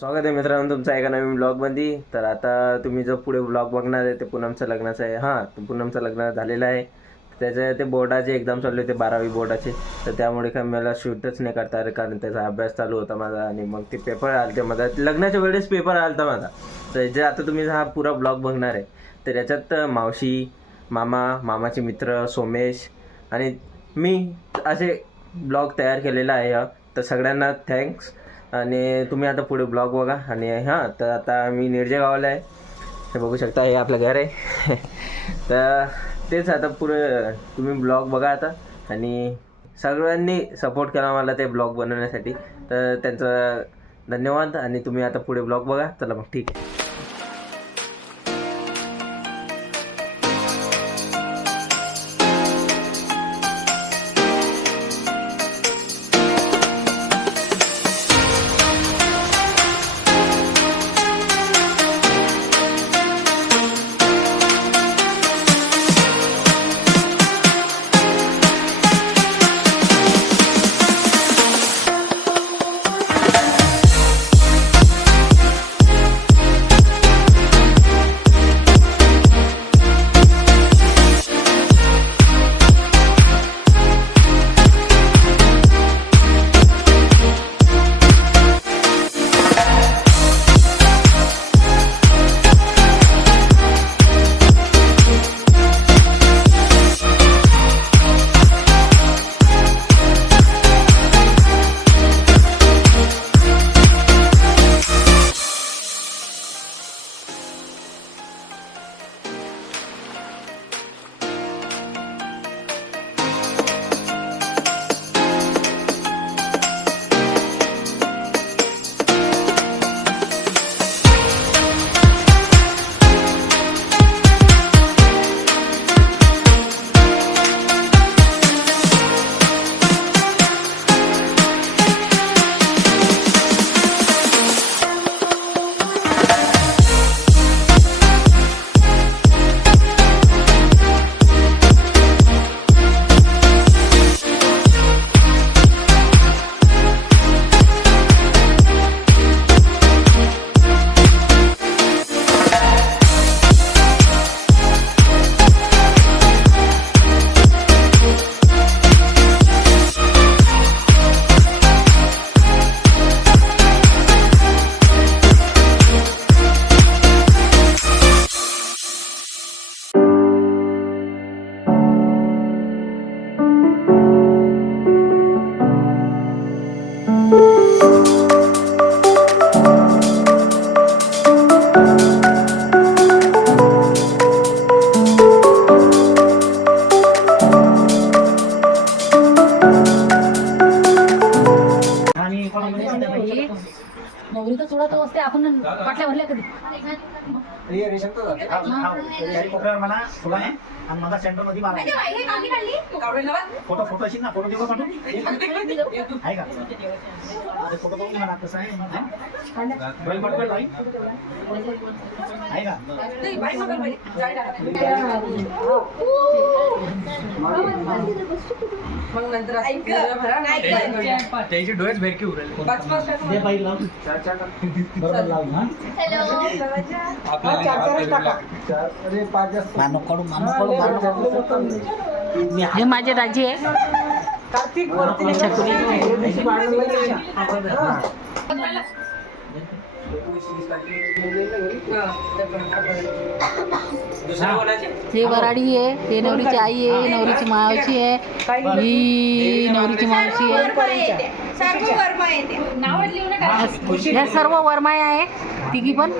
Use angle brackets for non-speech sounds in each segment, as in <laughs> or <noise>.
स्वागत आहे मित्रांनो तुमचा एका नवीन ब्लॉगमध्ये तर आता तुम्ही जो पुढे ब्लॉग बघणार आहे ते पूनमचं लग्नाचं आहे. हां पूनमचं लग्न झालेलं आहे. त्याचे ते बोर्डाचे एक्झाम चालू होते बारावी बोर्डाचे. तर त्यामुळे काय मला शूटच नाही करता आलं कारण त्याचा अभ्यास चालू होता माझा आणि मग ते पेपर आलते माझा. लग्नाच्या वेळेस पेपर आलता माझा. तर जे आता तुम्ही हा पुरा ब्लॉग बघणार आहे तर याच्यात मावशी मामा मामाचे मित्र सोमेश आणि मी असे ब्लॉग तयार केलेला आहे. तर सगळ्यांना थँक्स आणि तुम्ही आता पुढे ब्लॉग बघा. आणि हां तर आता मी निर्जय गावाला आहे. हे बघू शकता हे आपलं घर आहे. <laughs> तर तेच आता पुढे तुम्ही ब्लॉग बघा आता. आणि सगळ्यांनी सपोर्ट करा मला ते ब्लॉग बनवण्यासाठी. तर त्यांचं धन्यवाद. आणि तुम्ही आता पुढे ब्लॉग बघा. चला मग ठीक आहे. कोपऱ्यावर मला थोडा आहे आणि माझा सेंटरमध्ये. फोटो फोटो असेल ना? फोटो देऊ पाठवून आहे का? फोटो कसं आहे हा? आहे का? त्याची डोळ्यात भेरकी उरेल बरोबर लाव ना मानो कडू मानो कडू मानो कडू मी हे माझे राजे आहे. हे वराडी आहे हे नवरीची आई आहे नवरीची मावशी आहे. ही नवरीची मावशी आहे. ह्या सर्व वरमाया आहे तिघी पण.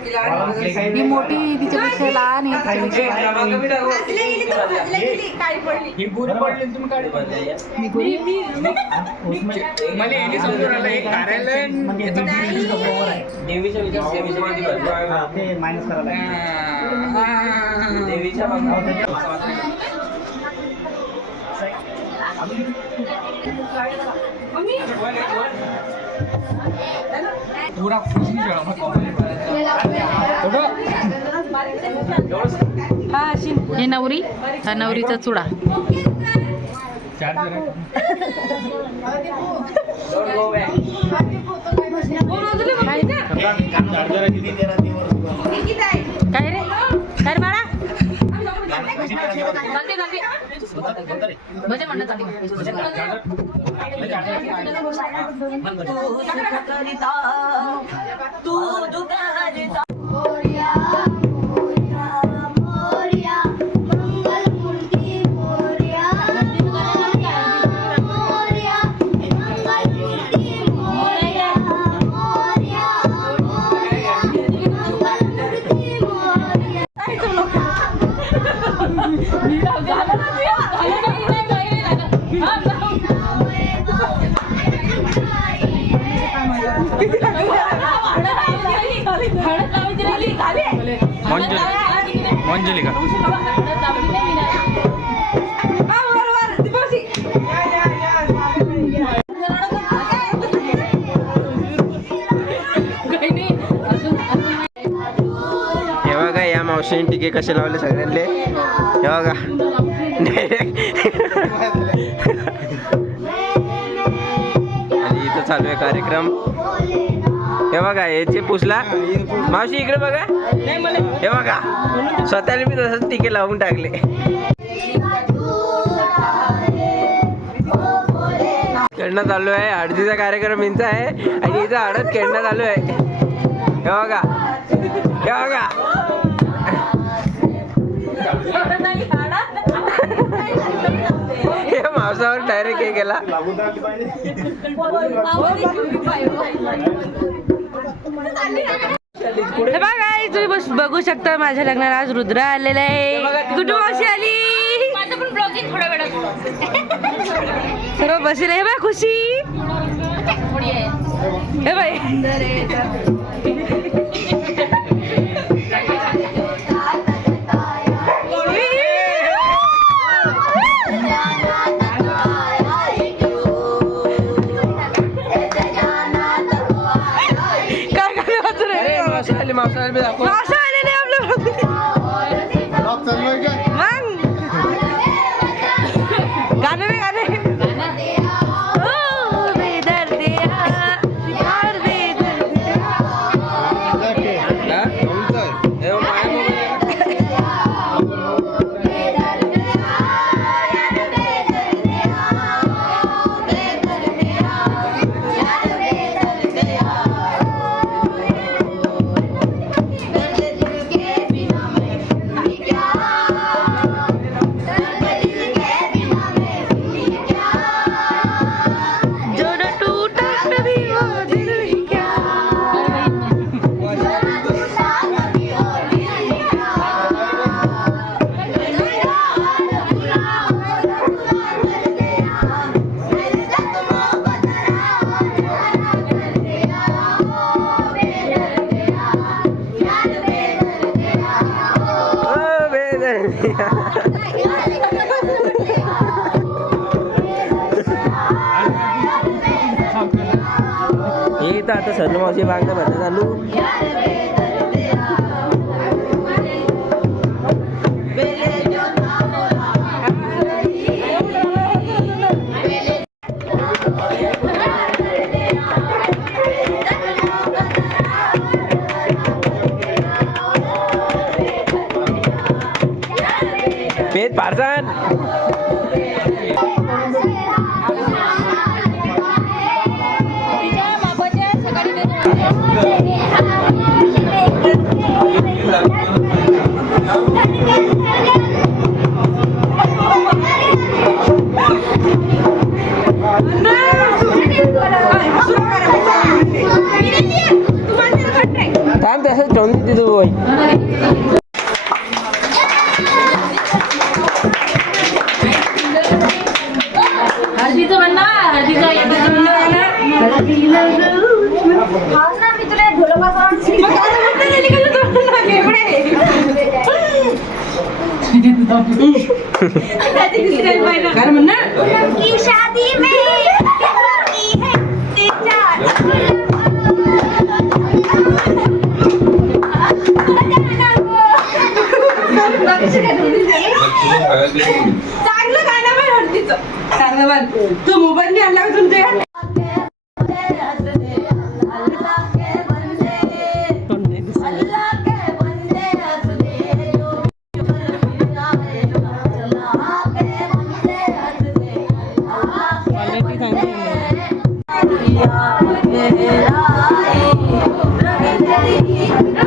ही मोठी तिच्यापेक्षा लहान आहे मायनस करायला हा. हो, पुरा खुशी हे नवरी हा नवरीचा चुडा. काय? रे? काय रे बाळा? किती तेरा दिवस? चालते तू कोणतं मंजुलिका हे बघा या मावशी टिके कसे लावले सगळ्यांले. हे बघा. आणि इथं चालू आहे कार्यक्रम. हे बघा याचे पुसला. मावशी इकडे बघा. हे बघा स्वतःला मी तसंच टिके लावून टाकले. खेळणं चालू आहे हळदीचा कार्यक्रम यांचा आहे आणि इथं हळद खेळणं चालू आहे. हे बघा हे बघा. हे मावसावर डायरेक्ट हे गेला हे बघा तुम्ही बस बघू शकता माझ्या लग्नाला आज रुद्र आलेला आहे. कुठून मावशी आली? सर्व बसले हे बघ खुशी. हे बाई. सर्व मावशी बांगला भरणं चालू. थांब तसंच ठेवून दे तिथं बोय हळदीचं म्हणणं हळदीचं हळदीचं म्हणणं काय म्हणणं की शादी में Thank you.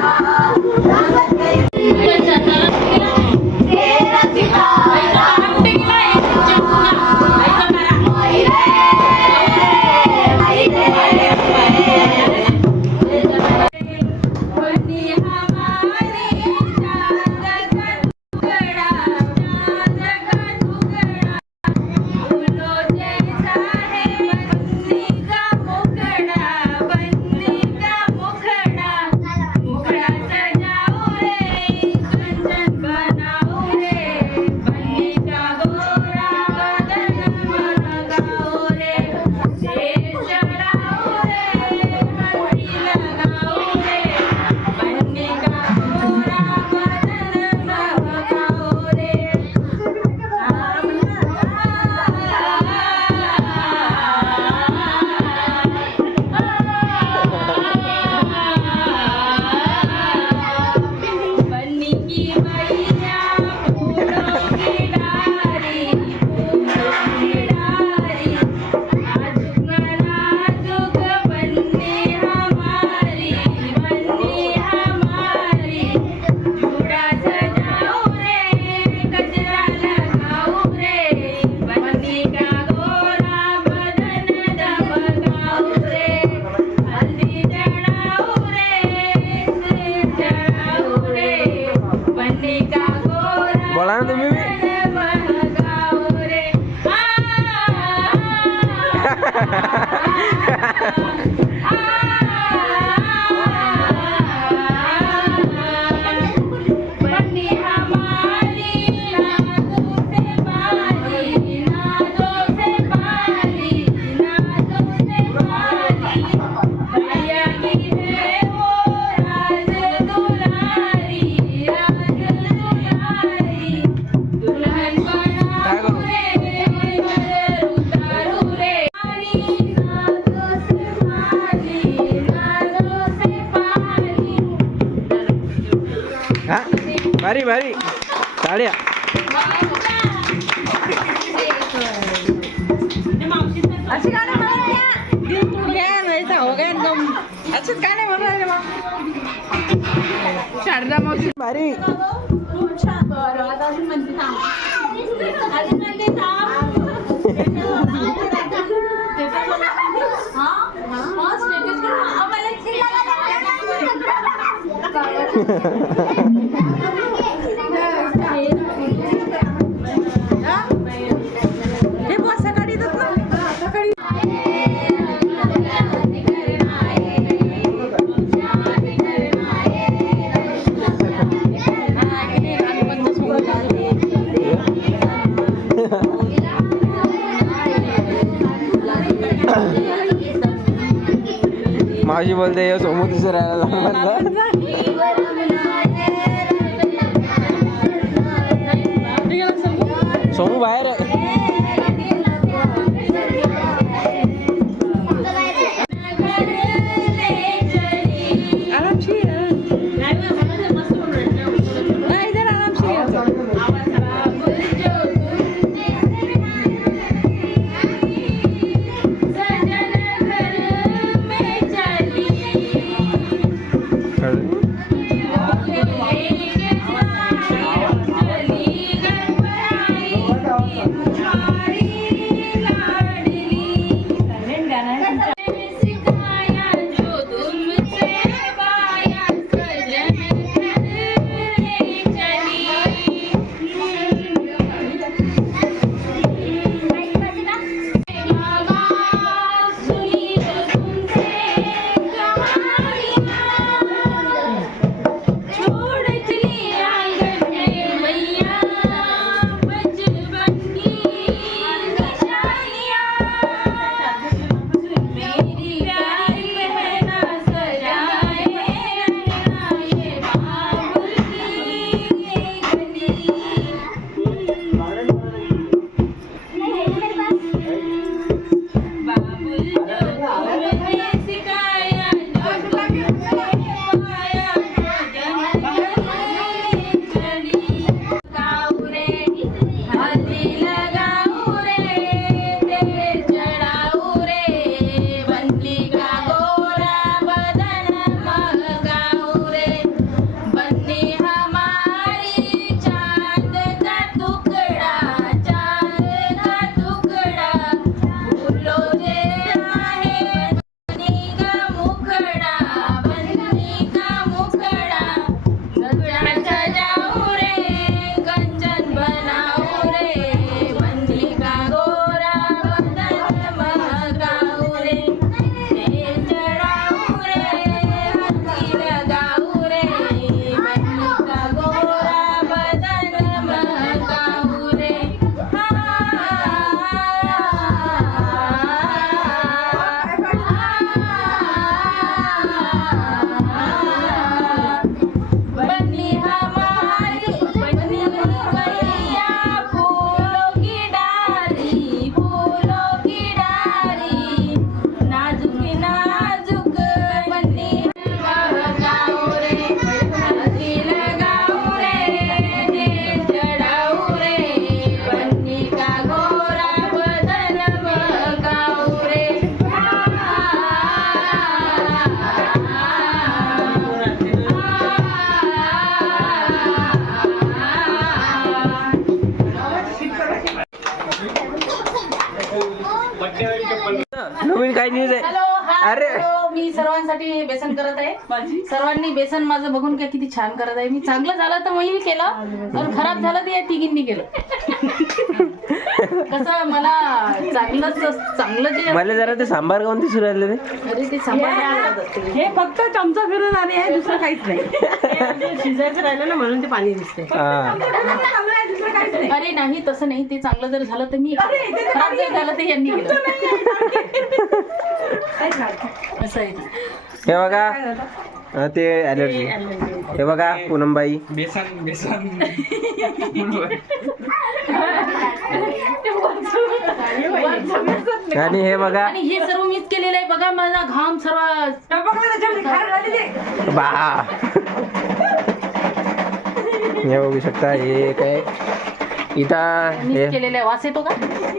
भारी भारी. टाळ्या अशी गाणं. दिल घ्या, नाही हो घ्या एकदम. असंच गाणं म्हणत राहिले मग. शारदा मावशी. भारी. हे? मावशी बोलते "यो सोमू दुसऱ्याला सोमू बाहेर आहे नवीन सर्वांसाठी बेसन करत आहे. सर्वांनी बेसन माझं बघून काय किती छान करत आहे. मी चांगलं झालं तर मी केलं. आणि खराब झालं तर या तिघींनी केलं. कसं मला चांगलंच चांगलं जे मला जरा ते सांबार गाऊन दिसून राहिले ते अरे ते असते. हे फक्त चमचा फिरून आले आहे दुसरं काहीच नाही. <laughs> शिजायचं राहिलं ना म्हणून ते पाणी दिसते अरे नाही तसं नाही ते चांगलं जर झालं तर मी. खराब जर झालं तर यांनी केलं. असं आहे ते. हे बघा अं, ते ॲलर्जी हे बघा पूनमबाई. बेसन बेसन. आणि हे बघा. आणि हे सर्व मीच केलेलं आहे बघा माझा घाम सर्व बा. हे बघू शकता हे काय इथं हे. केलेला वास येतो का?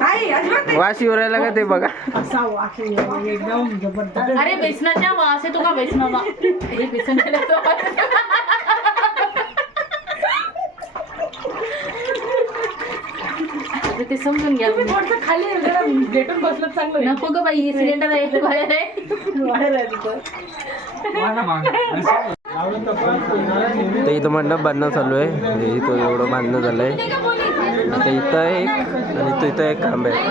आई अजिबात नाही. वास येऊ राहिला का ते बघा. असा वास आहे, एकदम जबरदस्त. अरे बेसनाच्या वास येतो का बेसनाचा? हे बेसन ते समजून घ्या खाली भेटून बसलं चांगलं. नको ग बाई सिलेंडर आहे बाहेर आहे. तर इथं मंडप बांधणं चालू आहे. इथं एवढं बांधणं झालं आहे आता इथं एक आणि इथं इथं एक खांब आहे